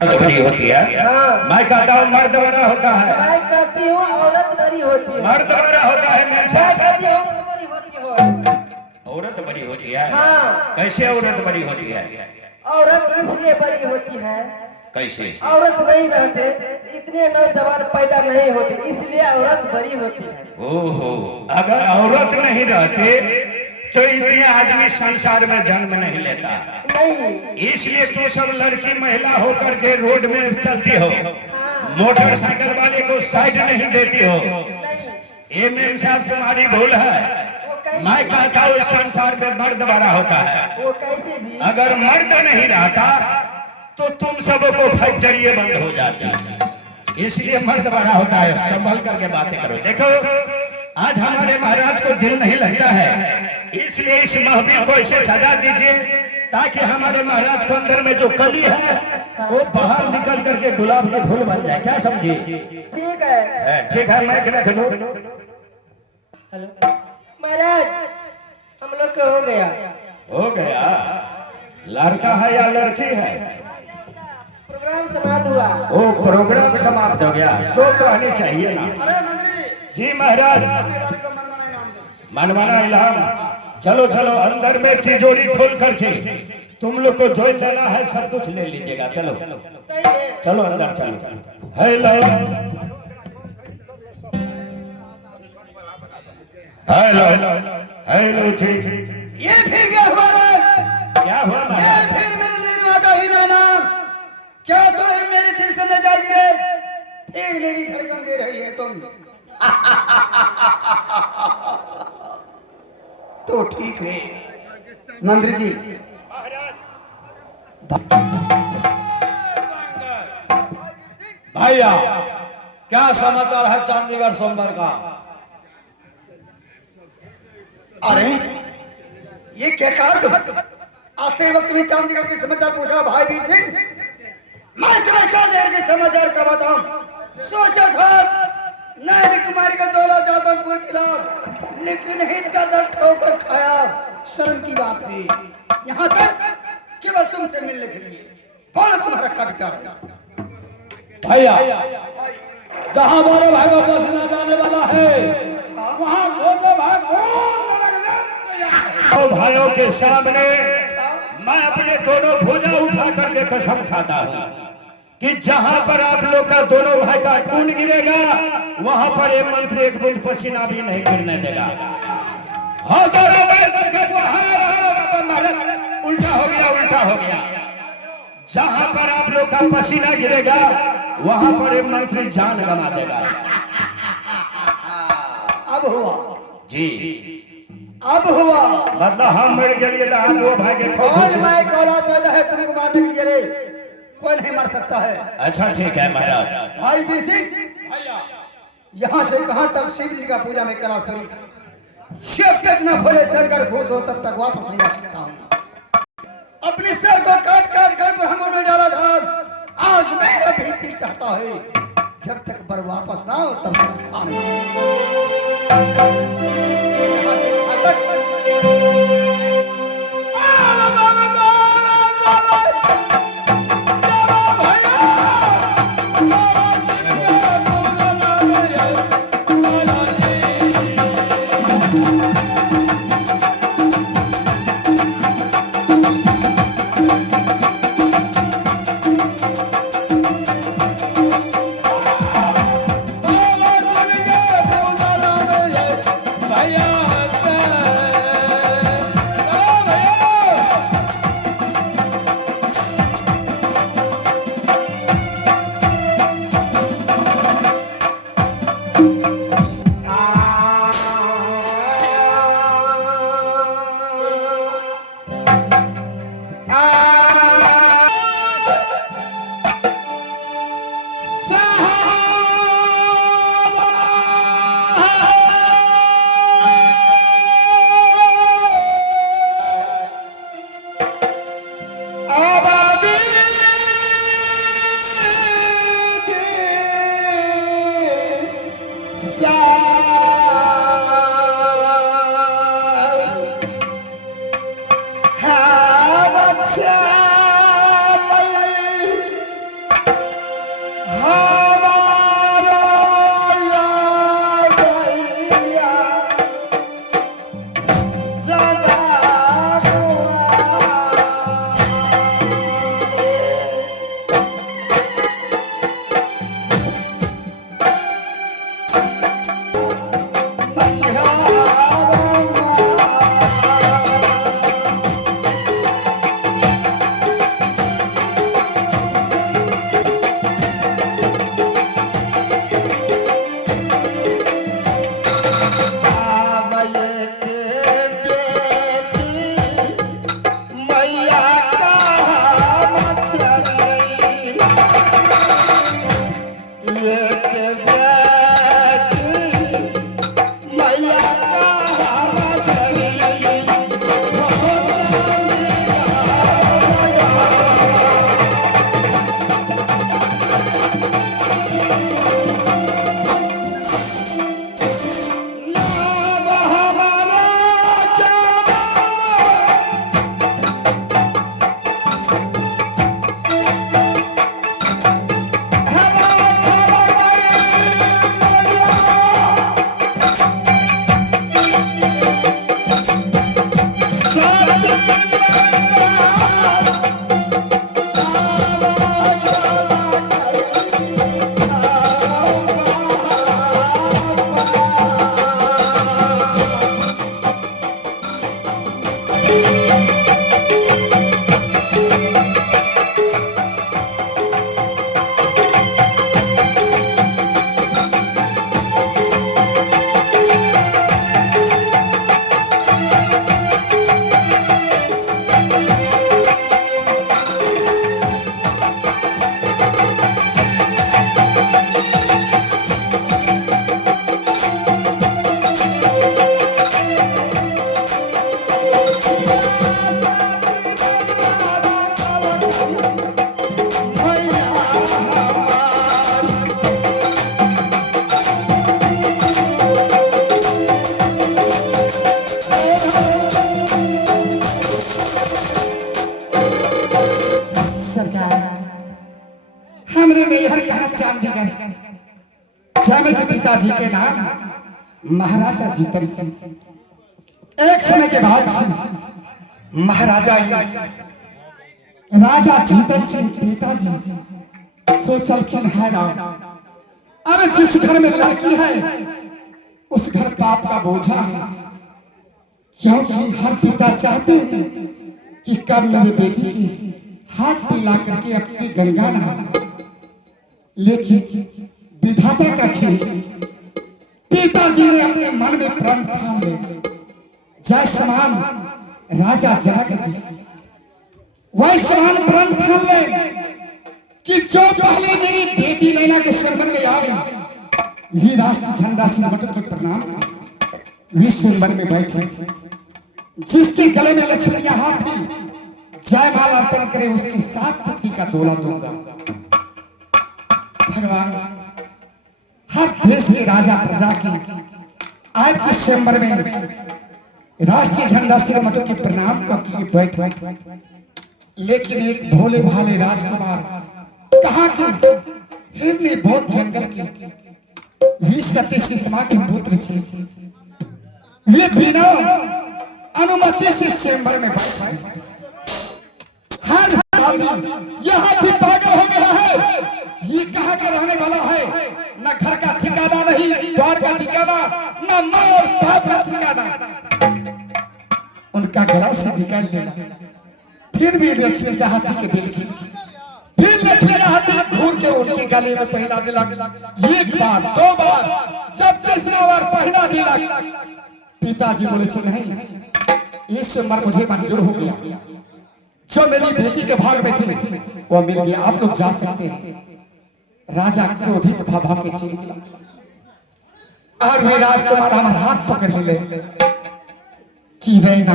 औरत बड़ी होती है। हाँ। मैं कहता हूँ मर्द बड़ा होता है। मैं कहती हूँ औरत बड़ी होती है। मर्द बड़ा होता है मेरे मैं साथ। कहती हूँ औरत बड़ी होती है। औरत बड़ी होती है। हाँ। कैसे औरत बड़ी होती है? औरत इसलिए बड़ी होती है, कैसे? औरत नहीं रहते इतने नौजवान पैदा नहीं होते, इसलिए औरत बड़ी होती है। ओहो, अगर औरत नहीं रहते तो इतने आदमी संसार में जन्म नहीं लेता। नहीं। इसलिए तू सब लड़की महिला होकर के रोड में चलती हो, हाँ। मोटरसाइकिल वाले को साइड नहीं देती हो। नहीं। ये मेरे साथ तुम्हारी भूल है। वो कैसे? मैं कहता हूँ इस संसार में मर्द बड़ा होता है। वो कैसे जी? अगर मर्द नहीं रहता तो तुम सबको फैक्ट्री बंद हो जाती, इसलिए मर्द बड़ा होता है। संभल करके बातें करो। देखो आज हमारे महाराज को दिल नहीं लगता है, इसलिए इस महफिल को ऐसे सजा दीजिए ताकि हमारे महाराज को अंदर में जो कली है वो बाहर निकल करके गुलाब के फूल बन जाए। क्या समझिए? ठीक है। ठीक है, मैं रख दूं। हेलो महाराज, हम लोग को हो गया। हो गया? लड़का है या लड़की है? प्रोग्राम समाप्त हुआ। ओ, प्रोग्राम समाप्त हो गया। सो तो आनी चाहिए ना। अरे मंत्री जी महाराज। आने वाले को मनमाना इनाम दे। मनमाना इलाम? चलो चलो, अंदर में तिजोरी खोल करके तुम लोग को जो लेना है सब कुछ ले लीजिएगा। चलो सही है। चलो अंदर चलो। हेलो हेलो हेलो, ठीक। ये फिर क्या हुआ रे? क्या हुआ ये महाराज? फिर मेरे निर्माता ही नाना, क्या तो मेरे दिल से न जागी रे? फिर मेरी धड़कन दे रही है तुम। तो ठीक है मंत्री जी। भैया क्या समाचार है चांदीगढ़ सोमवार का? अरे ये क्या कहा तुम? आते वक्त में चांदीगढ़ के समाचार पूछा भाई वीर सिंह। मैं तुम्हें क्या देर के समाचार का बताऊं? सोचा था नैन कुमारी का दौरा जादवपुर खिलाफ, लेकिन ही दर ठोकर खाया। शर्म की बात है। यहाँ तक केवल तुमसे मिलने के लिए। बोलो तुम्हारा क्या विचार है? भैया जहां बड़े भाई का पसीना जाने वाला है वहां छोटे भाई कौन रखने तैयार है? तो भाइयों के सामने मैं अपने दोनों भुजा उठा करके कसम खाता हूँ कि जहां पर आप लोग का दोनों भाई का खून गिरेगा वहां पर एक मंत्री एक बूंद पसीना भी नहीं गिरने देगा। हाँ, दोनों बैठ करके उल्टा हो गया, उल्टा हो गया। जहां पर आप लोग का पसीना गिरेगा वहां पर एक मंत्री जान गंवा देगा। अब हुआ जी, अब हुआ। मतलब हम मर गए तो हम दो भाई के कौन माई का औलाद पैदा है तुमको मारने के लिए रे? कोई नहीं मर सकता है। अच्छा ठीक है महाराज। भाई वीर सिंह, यहाँ से कहाँ तक शिव जी का पूजा में करा सरी। शिव तक न भोले शंकर खुश हो तब तक वापस नहीं आ सकता हूँ। अपने सर को काट काट कर ब्रह्मों में डाला था। आज मेरा भी दिल चाहता है जब तक बर वापस ना हो तब तक आने हमने नैहर कहा चांदीगढ़। जब के पिताजी के नाम महाराजा जीतन सिंह। एक समय के बाद से महाराजा राजा जीतन सिंह पिताजी सोचलखिन है राम, अरे जिस घर में लड़की है उस घर पाप का बोझा है, क्योंकि हर पिता चाहते हैं कि कब मेरे बेटी की हाथ पिला करके अपनी गंगा नहा। लेकिन विधाता का खेल, पिताजी ने अपने मन में प्रण ठान ले, जय समान राजा जनक जी वही समान प्रण ठान ले कि जो पहले मेरी बेटी नैना के सरमन में आवे भी राष्ट्रीय झंडा सिंह के प्रणाम करे, विश्व में बैठे, जिसके गले में लक्ष्मिया हाथी जयमाल अर्पण करे उसकी 7 पत्नी का दोला दूंगा। भगवान हर देश के राजा प्रजा की आज के चैम्बर में राष्ट्रीय झंडा सिर मटो के प्रणाम करके बैठे, लेकिन एक भोले भाले राजकुमार कहाँ के हिरनी बहुत जंगल के वी सती सुषमा के पुत्र थे, वे बिना अनुमति से चैम्बर में बैठे। हर यह हाथी पागल हो गया है, ये कहाँ का रहने वाला है, न घर का ठिकाना नहीं, द्वार का ठिकाना, न माँ और बाप का ठिकाना। उनका गला से निकाल लेना, फिर भी लक्ष्मी के हाथी के दिल की, फिर लक्ष्मी के हाथी घूर के उनके गले में पहना दिला। एक बार, 2 बार, जब तीसरा बार पहना दिला, पिताजी बोले से नहीं, इस उम्र मुझे मंजूर हो गया, जो मेरी बेटी के भाग में थी वो मिल गया, आप लोग जा सकते हैं। राजा क्रोधित भाभा के चले और वे राजकुमार हमारा हाथ पकड़ ले कि रैना,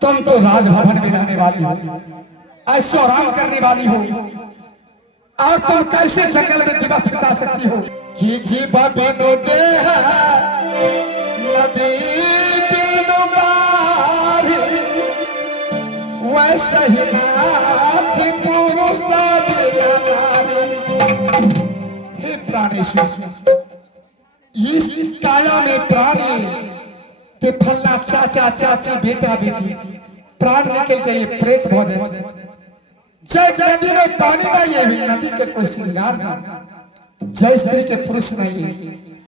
तुम तो राजभवन में रहने वाली हो, ऐशो आराम करने वाली हो, और तुम कैसे जंगल में दिवस बिता सकती हो कि जीवा बिनो देह नदी बिनो बारी, वैसे ही नाथ पुरुष बिना नारी। हे प्राणेश्वर, इस काया में प्राणी ते फलना चाचा चाची बेटा बेटी प्राण निकल जाइए, प्रेत हो जाए। जब नदी में पानी नहीं है, नदी के कोई श्रृंगार नहीं, जय स्त्री के पुरुष नहीं है,